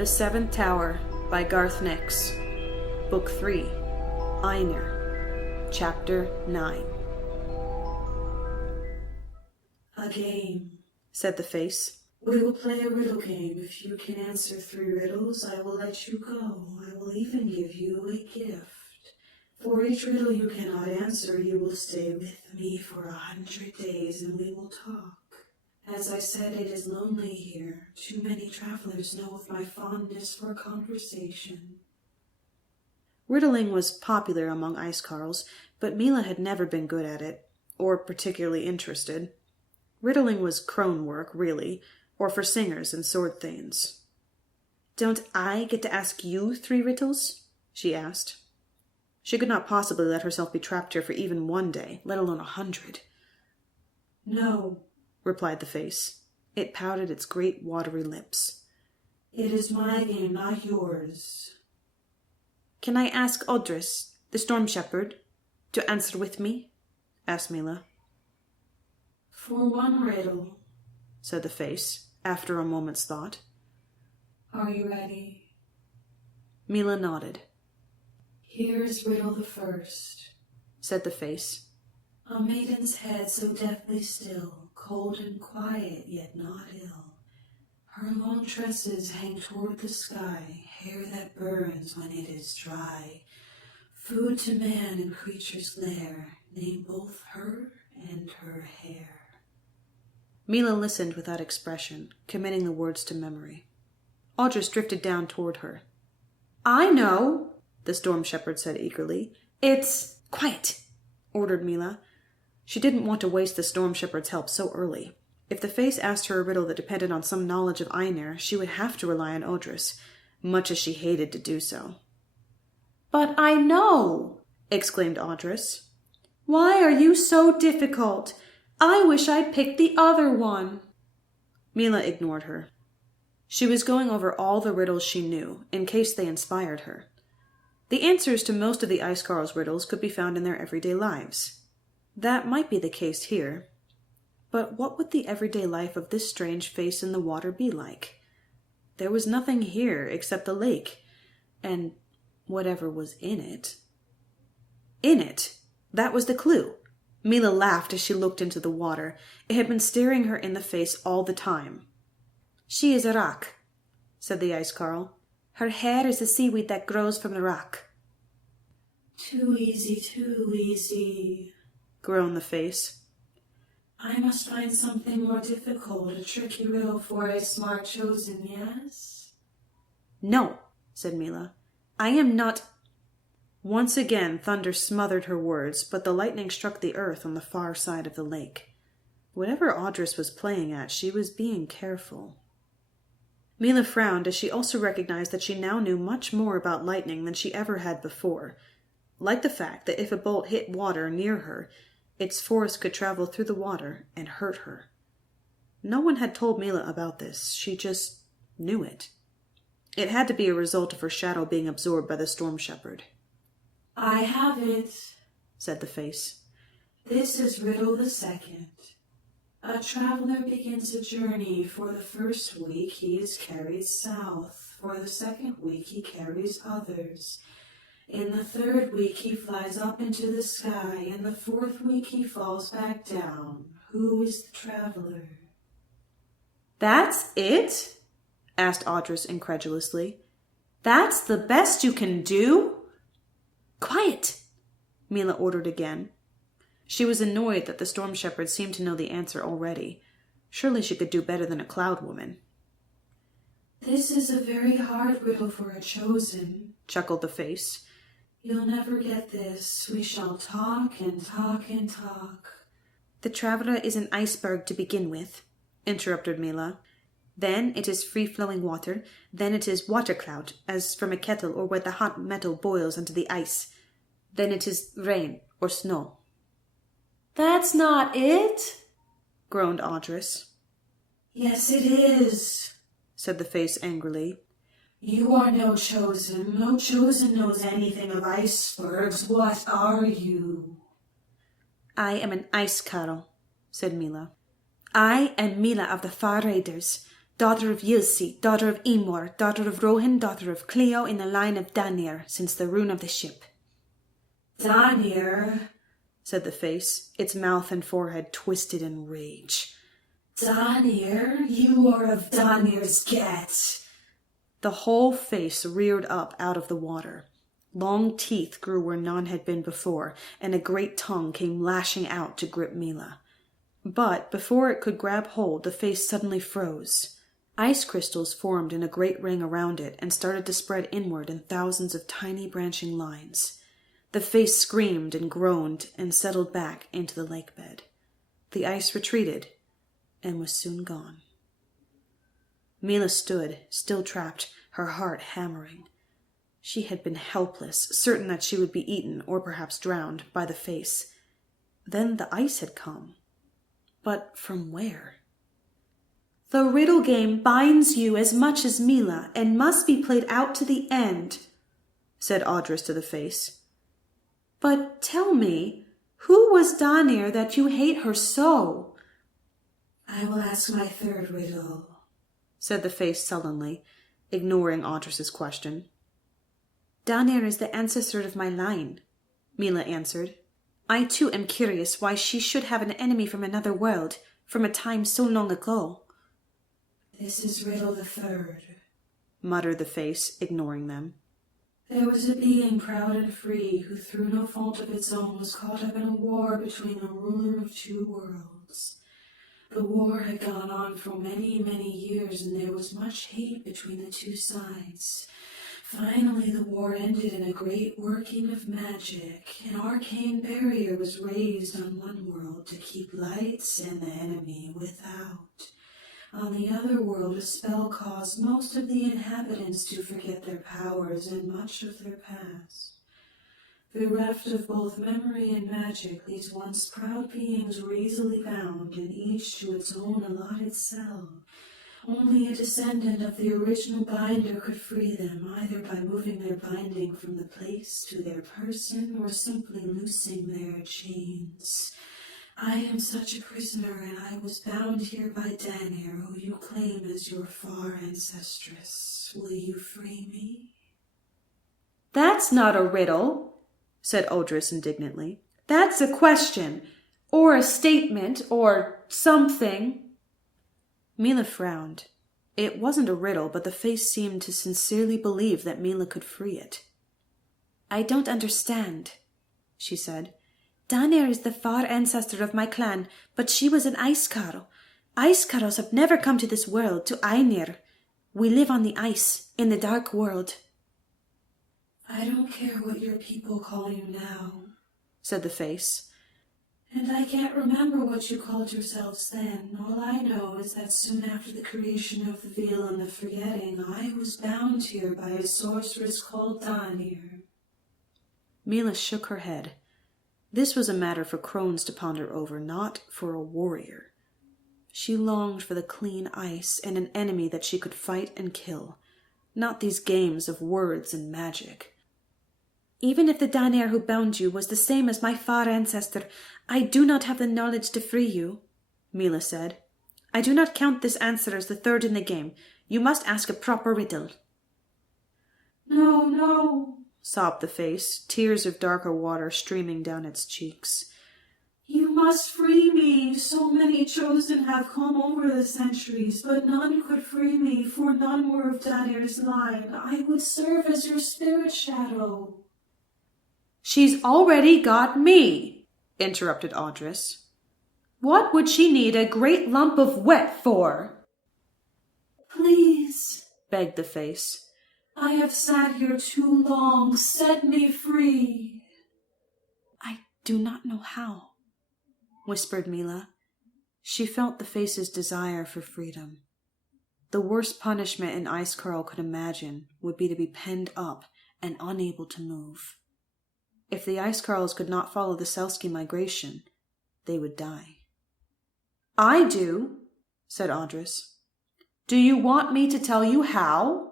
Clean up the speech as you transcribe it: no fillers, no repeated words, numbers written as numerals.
The Seventh Tower by Garth Nix. Book 3. Einar. Chapter 9. A game, said the face. We will play a riddle game. If you can answer 3 riddles, I will let you go. I will even give you a gift. For each riddle you cannot answer, you will stay with me for 100 days and we will talk. As I said, it is lonely here. Too many travelers know of my fondness for conversation. Riddling was popular among icecarls, but Milla had never been good at it, or particularly interested. Riddling was crone work, really, or for singers and sword thanes. "Don't I get to ask you 3 riddles?" she asked. She could not possibly let herself be trapped here for even 1 day, let alone 100. No, replied the face. It pouted its great watery lips. It is my game, not yours. "Can I ask Odris, the storm shepherd, to answer with me?" asked Milla. For 1 riddle, said the face, after a moment's thought. Are you ready? Milla nodded. Here is riddle the first, said the face. A maiden's head so deathly still, cold and quiet, yet not ill. Her long tresses hang toward the sky, hair that burns when it is dry. Food to man and creature's lair, name both her and her hair. Milla listened without expression, committing the words to memory. Odris drifted down toward her. "I know," the storm shepherd said eagerly. "It's—" "Quiet," ordered Milla. She didn't want to waste the storm shepherd's help so early. If the face asked her a riddle that depended on some knowledge of Einar, she would have to rely on Odris, much as she hated to do so. "But I know!" exclaimed Odris. "Why are you so difficult? I wish I'd picked the other one." Milla ignored her. She was going over all the riddles she knew, in case they inspired her. The answers to most of the icecarls' riddles could be found in their everyday lives. That might be the case here. But what would the everyday life of this strange face in the water be like? There was nothing here except the lake, and whatever was in it. In it! That was the clue. Milla laughed as she looked into the water. It had been staring her in the face all the time. "She is a rock," said the icecarl. "Her hair is the seaweed that grows from the rock." Too easy, groaned the face. I must find something more difficult, a tricky riddle for a smart chosen, yes? "No," said Milla. "I am not—" Once again thunder smothered her words, but the lightning struck the earth on the far side of the lake. Whatever Odris was playing at, she was being careful. Milla frowned as she also recognized that she now knew much more about lightning than she ever had before, like the fact that if a bolt hit water near her, its force could travel through the water and hurt her. No one had told Milla about this. She just knew it. It had to be a result of her shadow being absorbed by the storm shepherd. I have it, said the face. This is riddle the second. A traveler begins a journey. For the first week he is carried south. For the second week he carries others. In the 3rd week he flies up into the sky. In the 4th week he falls back down. Who is the traveler? "That's it?" asked Odris incredulously. "That's the best you can do?" "Quiet!" Milla ordered again. She was annoyed that the storm shepherd seemed to know the answer already. Surely she could do better than a cloud woman. This is a very hard riddle for a chosen, chuckled the face. You'll never get this. We shall talk and talk and talk. "The traveler is an iceberg to begin with," interrupted Milla. "Then it is free-flowing water. Then it is water cloud, as from a kettle or where the hot metal boils under the ice. Then it is rain or snow." "That's not it," groaned Odris. "Yes, it is," said the face angrily. "You are no chosen. No chosen knows anything of icebergs. What are you?" "I am an icecarl," said Milla. "I am Milla of the Far Raiders. daughter of Yilsi, daughter of Emor, daughter of Rohan, daughter of Cleo, in the line of Danir, since the ruin of the ship." "Danir," said the face, its mouth and forehead twisted in rage. "Danir, you are of Danir's Get." The whole face reared up out of the water. Long teeth grew where none had been before, and a great tongue came lashing out to grip Milla. But before it could grab hold, the face suddenly froze. Ice crystals formed in a great ring around it and started to spread inward in thousands of tiny branching lines. The face screamed and groaned and settled back into the lake bed. The ice retreated and was soon gone. Milla stood, still trapped, her heart hammering. She had been helpless, certain that she would be eaten, or perhaps drowned, by the face. Then the ice had come. But from where? "The riddle game binds you as much as Milla, and must be played out to the end," said Audrys to the face. "But tell me, who was Danir that you hate her so?" "I will ask my third riddle," said the face sullenly, ignoring Audrys's question. "Danir is the ancestor of my line," Milla answered. "I too am curious why she should have an enemy from another world, from a time so long ago." "This is riddle the third," muttered the face, ignoring them. "There was a being proud and free who through no fault of its own was caught up in a war between the ruler of two worlds. The war had gone on for many, many years, and there was much hate between the two sides. Finally, the war ended in a great working of magic. An arcane barrier was raised on one world to keep lights and the enemy without. On the other world, a spell caused most of the inhabitants to forget their powers and much of their past. Bereft of both memory and magic, these once proud beings were easily bound, and each to its own allotted cell. Only a descendant of the original binder could free them, either by moving their binding from the place to their person, or simply loosing their chains. I am such a prisoner, and I was bound here by Danir, who you claim as your far ancestress. Will you free me?" "That's not a riddle," said Audrys indignantly. "That's a question, or a statement, or something." Milla frowned. It wasn't a riddle, but the face seemed to sincerely believe that Milla could free it. "I don't understand," she said. "Danir is the far ancestor of my clan, but she was an icecarl. Icecarls have never come to this world, to Ainir. We live on the ice, in the dark world." "I don't care what your people call you now," said the face. "And I can't remember what you called yourselves then. All I know is that soon after the creation of the Veil and the Forgetting, I was bound here by a sorceress called Danir." Milla shook her head. This was a matter for crones to ponder over, not for a warrior. She longed for the clean ice and an enemy that she could fight and kill, not these games of words and magic. "Even if the Danir who bound you was the same as my far ancestor, I do not have the knowledge to free you," Milla said. "I do not count this answer as the third in the game. You must ask a proper riddle." "No, no," sobbed the face, tears of darker water streaming down its cheeks. "You must free me. So many chosen have come over the centuries, but none could free me, for none were of Danir's line. I would serve as your spirit shadow." "She's already got me," interrupted Audrys. "What would she need a great lump of wet for?" "Please," begged the face. "I have sat here too long. Set me free." "I do not know how," whispered Milla. She felt the face's desire for freedom. The worst punishment an icecarl could imagine would be to be penned up and unable to move. If the icecarls could not follow the Selski migration, they would die. "I do," said Audrys. "Do you want me to tell you how?"